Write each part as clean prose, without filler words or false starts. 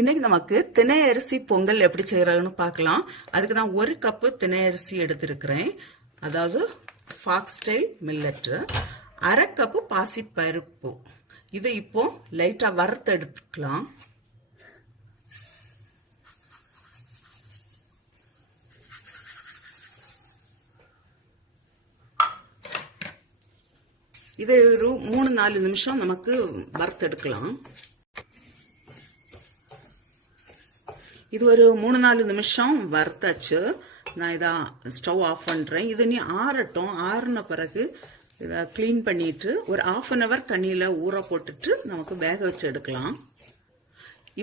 இன்னைக்கு நமக்கு தினை அரிசி பொங்கல் எப்படி செய்யறதுன்னு பார்க்கலாம். அதுக்கு நான் 1 கப்பு தினை அரிசி எடுத்திருக்கிறேன். அதாவது ஃபாக்ஸ் ஸ்டைல் மில்லட். 1/2 கப்பு பாசி பருப்பு. இதை இப்போ லைட்டா வறுத்து எடுத்துக்கலாம். இதை ஒரு 3-4 நிமிஷம் நமக்கு வறுத்தெடுக்கலாம். இது ஒரு 3-4 நிமிஷம் வறுத்தாச்சு. நான் இதை ஸ்டவ் ஆஃப் பண்ணுறேன். இது நீ ஆறட்டும். ஆறின பிறகு இதை க்ளீன் பண்ணிட்டு ஒரு 1/2 hour தண்ணியில் ஊற போட்டுட்டு நமக்கு வேக வச்சு எடுக்கலாம்.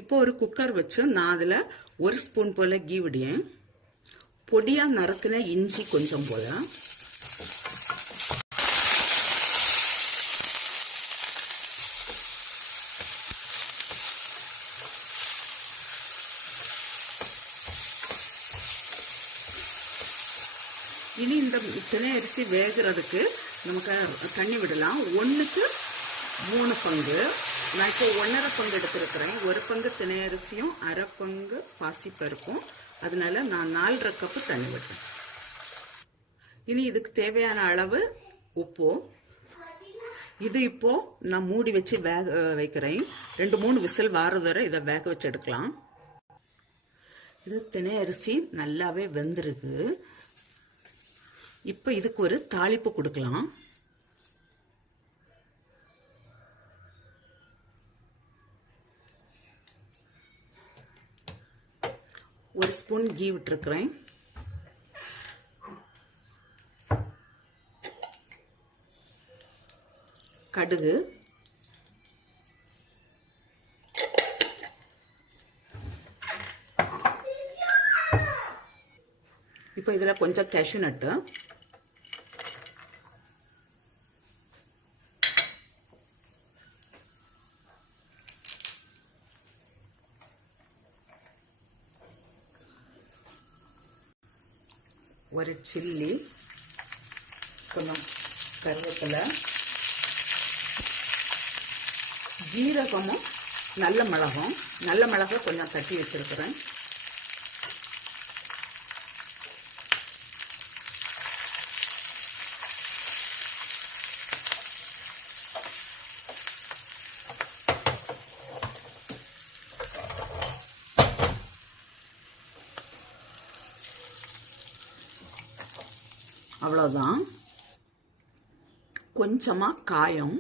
இப்போ ஒரு குக்கர் வச்சு நான் அதில் 1 ஸ்பூன் போல் கீ விடியேன். பொடியாக நறுக்கின இஞ்சி கொஞ்சம் போல், இனி இந்த தினை அரிசி வேகிறதுக்கு நமக்கு தண்ணி விடலாம். 1க்கு 3 பங்கு. நான் இப்போ 1.5 பங்கு எடுத்துருக்கிறேன். 1 பங்கு தினை அரிசியும் 1/2 பங்கு பாசிப்பருப்பும். அதனால நான் 4.5 கப்பு தண்ணி விட்டேன். இனி இதுக்கு தேவையான அளவு உப்பு. இது இப்போ நான் மூடி வச்சு வேக வைக்கிறேன். 2-3 விசில் வாரதுவரை இதை வேக வச்சு எடுக்கலாம். இது தினை அரிசி நல்லாவே வெந்திருக்கு. இப்போ இதுக்கு ஒரு தாளிப்பு கொடுக்கலாம். ஒரு ஸ்பூன் கீ விட்டுருக்கிறேன். கடுகு, இப்போ இதில் கொஞ்சம் கேஷ்யூ நட்டு, ஒரு சில்லி, கொஞ்சம் கருவேப்பிலை, ஜீரகமும் நல்ல மிளகும் கொஞ்சம் தட்டி வச்சிருக்கிறேன். அவ்வளோதான். கொஞ்சமாக காயம்,